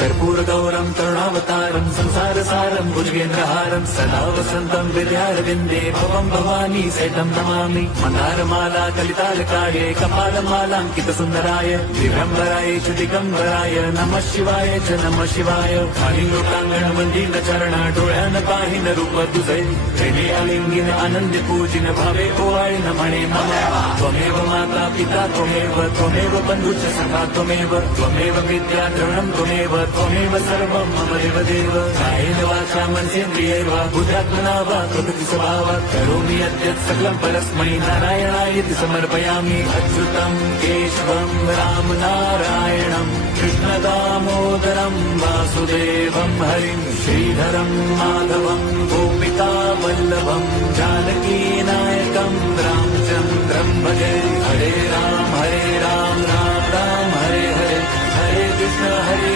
कर्पूरगौरं करुणावतारं संसारसारं भुजगेन्द्रहारं सदा वसन्तं विद्यारविन्दे भवं भवानी सहितं नमामि। मन्दारमाला कलितालकाये कपालमालाङ्कितसुन्दराय दिगम्बराय च दिगम्बराय नमः शिवाय च नमः शिवाय। खालिलोकाङ्गण चरण डोळ्यान पाहिन रूप तुझे प्रेमे अलिंगिन आनंद पूजिन भावे ओवाळीन म्हणे मम त्वमेव माता पिता त्वमेव बंधुश्च सखा त्वमेव विद्या द्रवणं त्वमेव सर्वं मम देवदेव। कायेन वाचा मनसेन्द्रियैर्वा बुद्ध्यात्मना वा प्रकृति स्वभावात् करोमि यद्यत् सकलं परस्मै नारायणायेति समर्पयामि। अच्युतं केशवं राम नारायणं कृष्णदामोदरं वासुदेवं हरिं श्रीधरं माधवं गोपिका वल्लभं जानकीनायकं रामचन्द्रं भजे। हरे राम राम राम हरे हरे, हरे कृष्ण हरे